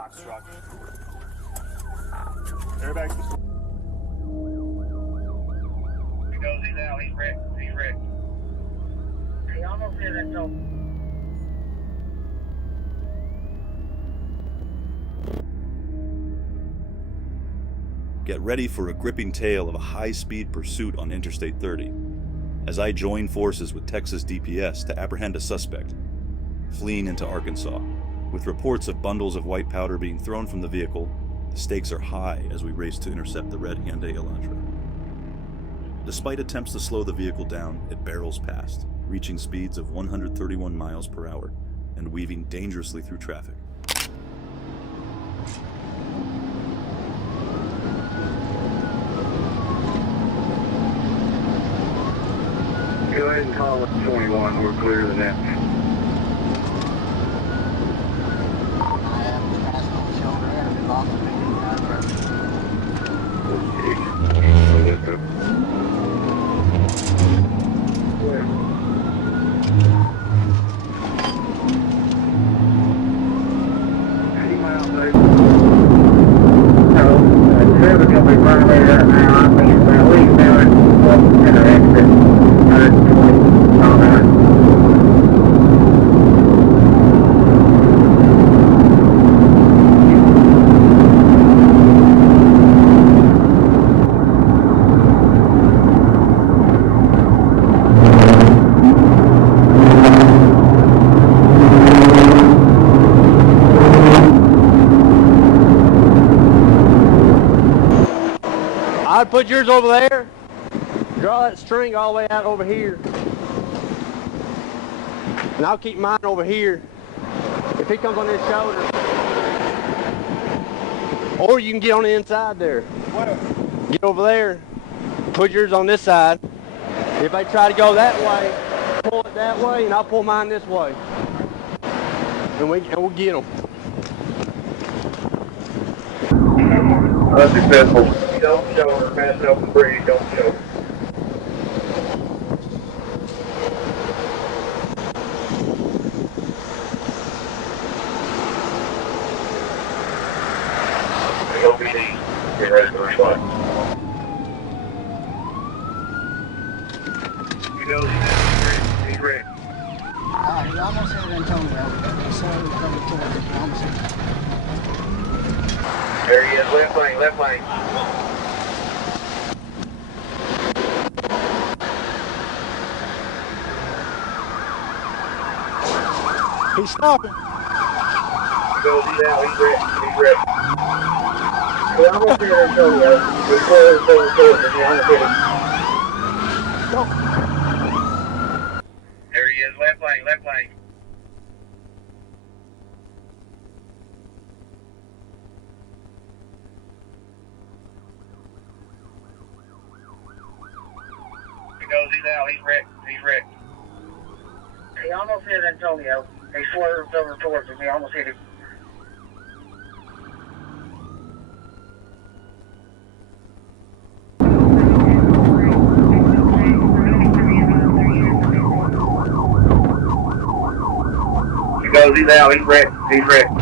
box truck. Airbags. He goes, he's out, he's wrecked, he's wrecked. He almost hit that toe. Get ready for a gripping tale of a high-speed pursuit on Interstate 30, as I join forces with Texas DPS to apprehend a suspect fleeing into Arkansas. With reports of bundles of white powder being thrown from the vehicle, the stakes are high as we race to intercept the red Hyundai Elantra. Despite attempts to slow the vehicle down, it barrels past, reaching speeds of 131 miles per hour and weaving dangerously through traffic. Go ahead and call it 21, we're clear than that. I'd put yours over there, draw that string all the way out over here, and I'll keep mine over here if he comes on this shoulder. Or you can get on the inside there. Get over there, put yours on this side. If they try to go that way, pull it that way, and I'll pull mine this way. And we'll get them. Unsuccessful. Don't show her, pass it open bridge, don't show. OPD, get ready to respond. He goes, he's ready. He almost hit Antonio. He saw him coming towards him. He almost hit him. There he is, left lane, left lane. He's stopping. He goes, he's out, he's ready, he's ready. He almost hit Antonio. He pulled him towards him, he almost hit him. There he is, left lane, left lane. He goes, he's out, he's wrecked, he's wrecked. He almost hit Antonio. He swerved over towards him, he almost hit him. He goes, he's out, he's wrecked, he's wrecked.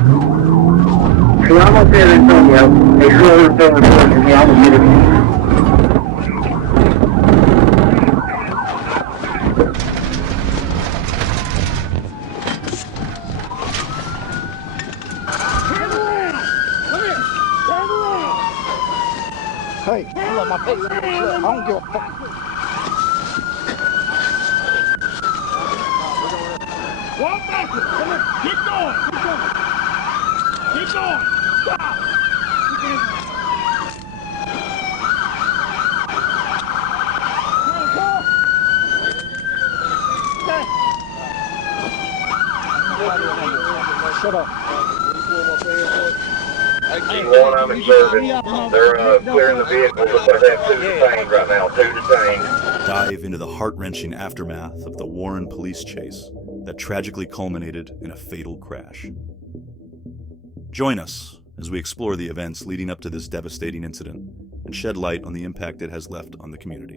He almost hit Antonio. He swerved over towards him, he almost hit him. Hey, you let my face. I don't give a fuck. Walk backwards. Come on. Keep going. Keep going. Keep going. Stop. Shut up. One, I'm in service. They're clearing the vehicle. Looks like they have two detained right now. Two detained. Dive into the heart-wrenching aftermath of the Warren police chase that tragically culminated in a fatal crash. Join us as we explore the events leading up to this devastating incident and shed light on the impact it has left on the community.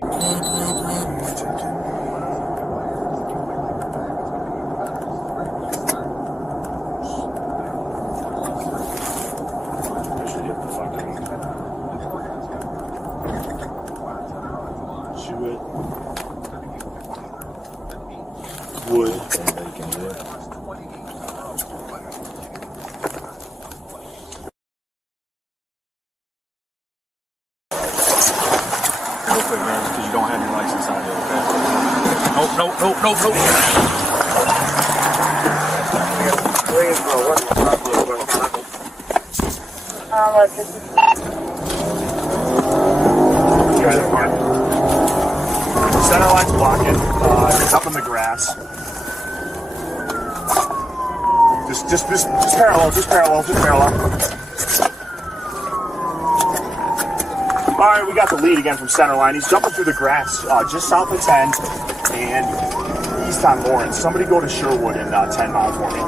would. Real quick, man, because you don't have your license on you, okay? Nope. Center line's blocking. It's up in the grass. Just parallel. All right, we got the lead again from center line. He's jumping through the grass just south of 10 and east on Lawrence. Somebody go to Sherwood in 10 mile for me.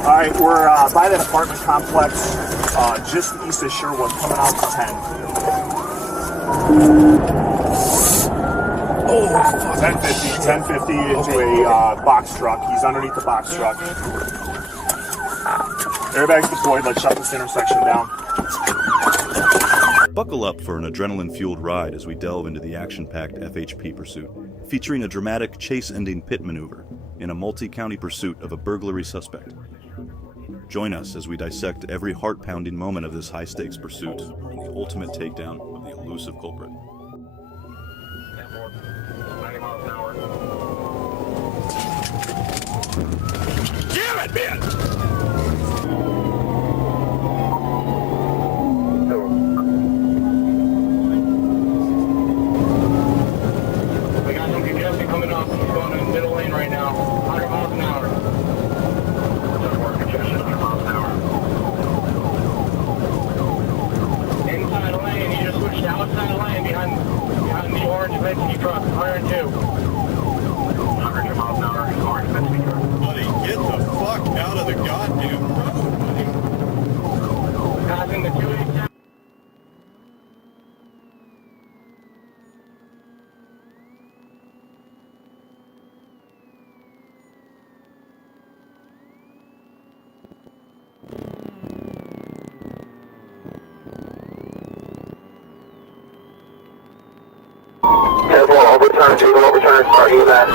All right, we're by that apartment complex just east of Sherwood, coming out to 10. 1050 into a box truck. He's underneath the box truck. Airbags deployed. Let's shut this intersection down. Buckle up for an adrenaline-fueled ride as we delve into the action-packed FHP pursuit, featuring a dramatic chase-ending pit maneuver in a multi-county pursuit of a burglary suspect. Join us as we dissect every heart-pounding moment of this high-stakes pursuit and the ultimate takedown of the elusive culprit. Damn it, man! We got some congestion coming up. He's going in the middle lane right now. 100 miles an hour. Inside lane, he just switched to outside lane behind the orange Penske truck. 102. 102 miles an hour, orange Penske truck. Buddy, get the fuck out of the goddamn road, buddy. Passing the 287. Overturn, overturn, start you that.